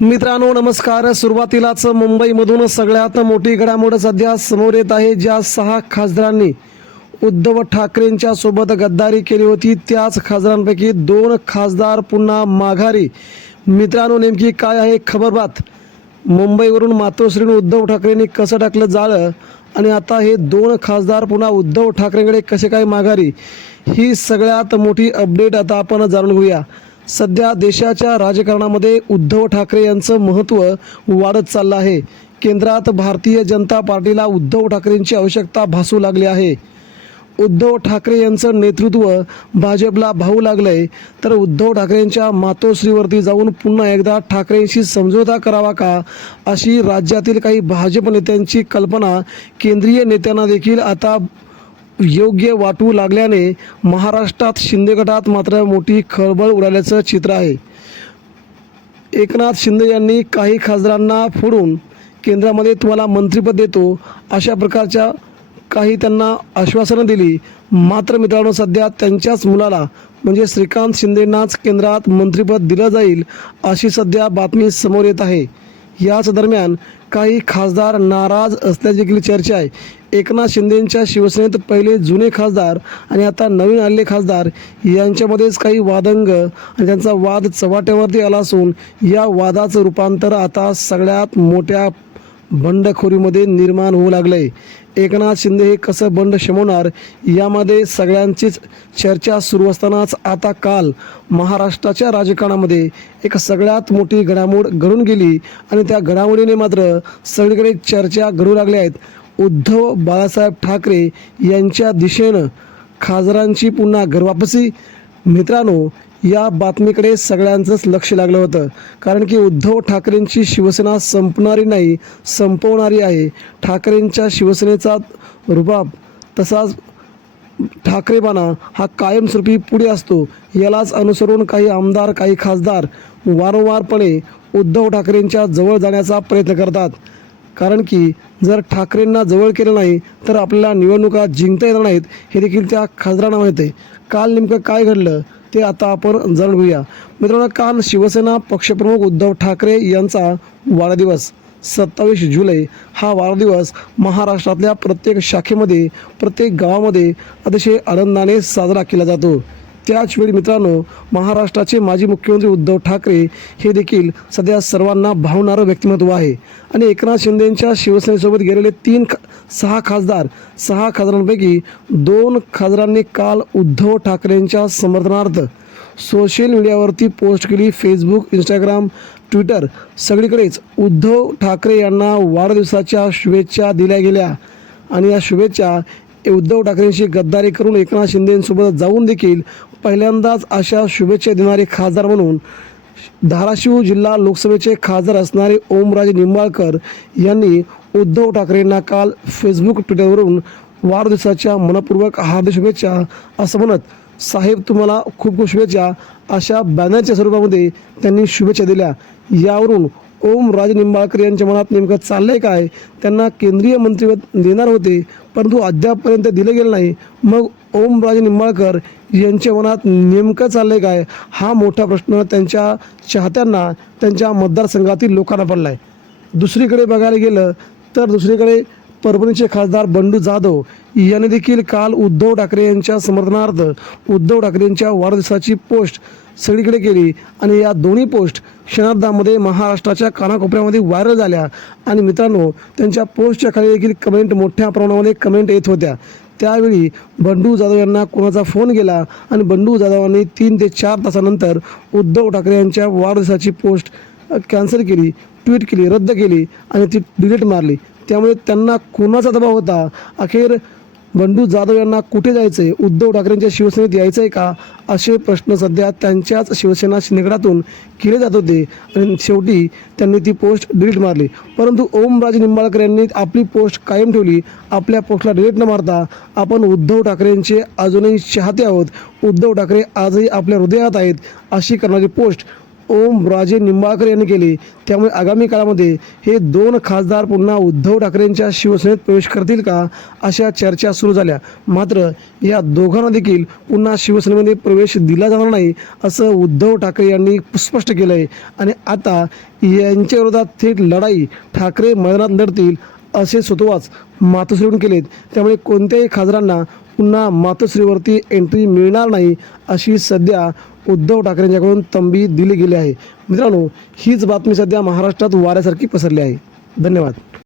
मित्रांनो नमस्कार. सुरुवातीलाच मुंबईमधून सगळ्यात मोठी घडामोड सध्या समोर येत आहे. ज्या 6 खासदारांनी उद्धव ठाकरेंच्या सोबत गद्दारी केली होती त्याच खासदारांपैकी 2 खासदार पुन्हा माघारी. मित्रांनो नेमकी काय आहे खबरबात? मुंबईवरून मातोश्रीने उद्धव ठाकरेंनी कसं टाकलं जाळं आणि आता हे 2 खासदार पुन्हा उद्धव ठाकरेंकडे कसे काय माघारी, ही सगळ्यात मोठी अपडेट आता आपण जाणून घेऊया. सध्या देशाच्या राजकारणामध्ये उद्धव ठाकरे यांचं महत्त्व वाढत चाललं आहे. केंद्रात भारतीय जनता पार्टीला उद्धव ठाकरेंची आवश्यकता भासू लागली आहे. उद्धव ठाकरे यांचं नेतृत्व भाजपला भावू लागलंय, तर उद्धव ठाकरेंच्या मातोश्रीवरती जाऊन पुन्हा एकदा ठाकरेंशी समझोता करावा का, अशी राज्यातील काही भाजप नेत्यांची कल्पना केंद्रीय नेत्यांना देखील आता योग्य वाटू लागल्याने महाराष्ट्रात शिंदे गटात मात्र मोठी खळबळ उडाल्याचं चित्र आहे. एकनाथ शिंदे यांनी काही खासदारांना फोडून केंद्रामध्ये तुम्हाला मंत्रिपद देतो अशा प्रकारच्या काही त्यांना आश्वासनं दिली. मात्र मित्रांनो सध्या त्यांच्याच मुलाला म्हणजे श्रीकांत शिंदेंनाच केंद्रात मंत्रिपद दिलं जाईल अशी सध्या बातमी समोर येत आहे. याच दरम्यान काही खासदार नाराज असल्याची देखील चर्चा आहे. एकनाथ शिंदेंच्या शिवसेनेत पहिले जुने खासदार आणि आता नवीन आलेले खासदार यांच्यामध्येच काही वादंग आणि त्यांचा वाद चव्हाट्यावरती आला असून या वादाचं रूपांतर आता सगळ्यात मोठ्या बंडखोरीमध्ये निर्माण होऊ लागलंय. एकनाथ शिंदे हे कसं बंड शमवणार यामध्ये सगळ्यांचीच चर्चा सुरू असतानाच आता काल महाराष्ट्राच्या राजकारणामध्ये एक सगळ्यात मोठी घडामोड घडून गेली आणि त्या घडामोडीने मात्र सगळीकडे चर्चा घडू लागल्या आहेत. उद्धव बाळासाहेब ठाकरे यांच्या दिशेनं खासदारांची पुन्हा घरवापसी. मित्रांनो या बातमीकडे सगळ्यांचंच लक्ष लागलं होतं, कारण की उद्धव ठाकरेंची शिवसेना संपणारी नाही, संपवणारी आहे. ठाकरेंच्या शिवसेनेचा रुबाब तसाच ठाकरेपणा हा कायमस्वरूपी पुढे असतो. यालाच अनुसरून काही आमदार काही खासदार वारंवारपणे उद्धव ठाकरेंच्या जवळ जाण्याचा प्रयत्न करतात, कारण की जर ठाकरेंना जवळ केलं नाही तर आपल्याला निवडणुका जिंकता येणार नाहीत हे देखील त्या खासदारांना माहीत आहे. काल नेमकं काय घडलं ते आता आपण जाणून घेऊया. मित्रांनो काल शिवसेना पक्षप्रमुख उद्धव ठाकरे यांचा वाढदिवस 27 जुलै हा वाढदिवस महाराष्ट्रातल्या प्रत्येक शाखेमध्ये प्रत्येक गावामध्ये अतिशय आनंदाने साजरा केला जातो. त्याचवेळी मित्रांनो महाराष्ट्राचे माजी मुख्यमंत्री उद्धव ठाकरे हे देखील सध्या सर्वांना भावणारं व्यक्तिमत्व आहे आणि एकनाथ शिंदेंच्या शिवसेनेसोबत गेलेले 6 खासदारांपैकी 2 खासदारांनी काल उद्धव ठाकरेंच्या समर्थनार्थ सोशल मीडियावरती पोस्ट केली. फेसबुक, इंस्टाग्राम, ट्विटर सगळीकडेच उद्धव ठाकरे यांना वाढदिवसाच्या शुभेच्छा दिल्या गेल्या आणि या शुभेच्छा उद्धव ठाकरेंशी गद्दारी करून एकनाथ शिंदेंसोबत जाऊन देखील पहिल्यांदाच अशा शुभेच्छा देणारे खासदार म्हणून धाराशिव जिल्हा लोकसभेचे खासदार असणारे ओमराजे निंबाळकर यांनी उद्धव ठाकरेंना काल फेसबुक, ट्विटरवरून वाढदिवसाच्या मनपूर्वक हार्दिक शुभेच्छा असं म्हणत, साहेब तुम्हाला खूप खूप शुभेच्छा अशा बॅनरच्या स्वरूपामध्ये त्यांनी शुभेच्छा दिल्या. यावरून ओमराजे निंबाळकर यांच्या मनात नेमकं चाललंय काय? त्यांना केंद्रीय मंत्रिपद देणार होते परंतु अद्यापपर्यंत दिलं गेलं नाही. मग ओमराजे निंबाळकर यांच्या मनात नेमकं चाललंय काय हा मोठा प्रश्न त्यांच्या चाहत्यांना, त्यांच्या मतदारसंघातील लोकांना पडला आहे. दुसरीकडे बघायला गेलं तर दुसरीकडे परभणीचे खासदार बंडू जाधव यांनी देखील काल उद्धव ठाकरे यांच्या समर्थनार्थ उद्धव ठाकरेंच्या वाढदिवसाची पोस्ट सगळीकडे केली आणि या दोन्ही पोस्ट क्षणार्धामध्ये महाराष्ट्राच्या कानाकोपऱ्यामध्ये व्हायरल झाल्या. आणि मित्रांनो त्यांच्या पोस्टच्या खाली देखील कमेंट मोठ्या प्रमाणामध्ये कमेंट येत होत्या. त्यावेळी बंडू जाधव यांना कोणाचा फोन गेला आणि बंडू जाधवांनी 3 ते 4 तासानंतर उद्धव ठाकरे यांच्या वाढदिवसाची पोस्ट कॅन्सल केली, ट्विट केली, रद्द केली आणि ती डिलीट मारली. त्यामुळे त्यांना कोणाचा दबाव होता? अखेर बंडू जाधव यांना कुठे जायचं आहे? उद्धव ठाकरेंच्या शिवसेनेत यायचं आहे का? असे प्रश्न सध्या त्यांच्याच शिवसेना शिंदेगडातून केले जात होते आणि शेवटी त्यांनी ती पोस्ट डिलीट मारली. परंतु ओमराजे निंबाळकर यांनी आपली पोस्ट कायम ठेवली. आपल्या पोस्टला डिलीट न मारता आपण उद्धव ठाकरेंचे अजूनही चाहते आहोत, उद्धव ठाकरे आजही आपल्या हृदयात आहेत अशी करणारी पोस्ट ओम राजे निंबाळकर यांनी केली. त्यामुळे आगामी काळामध्ये हे 2 खासदार पुन्हा उद्धव ठाकरेंच्या शिवसेनेत प्रवेश करतील का अशा चर्चा सुरू झाल्या. मात्र या दोघांना देखील पुन्हा शिवसेनेमध्ये प्रवेश दिला जाणार नाही असं उद्धव ठाकरे यांनी स्पष्ट केलं आहे. आणि आता यांच्या विरोधात थेट लढाई ठाकरे मैदानात लढतील असे सुतोवाच मातोश्रीवरून केलेत. त्यामुळे कोणत्याही खासदारांना पुन्हा मातोश्रीवरती एंट्री मिळणार नाही अशी सध्या उद्धव ठाकरेंच्याकडून तंबी दिली गेली आहे. मित्रांनो, हीच बातमी सध्या महाराष्ट्रात वाऱ्यासारखी पसरली आहे. धन्यवाद.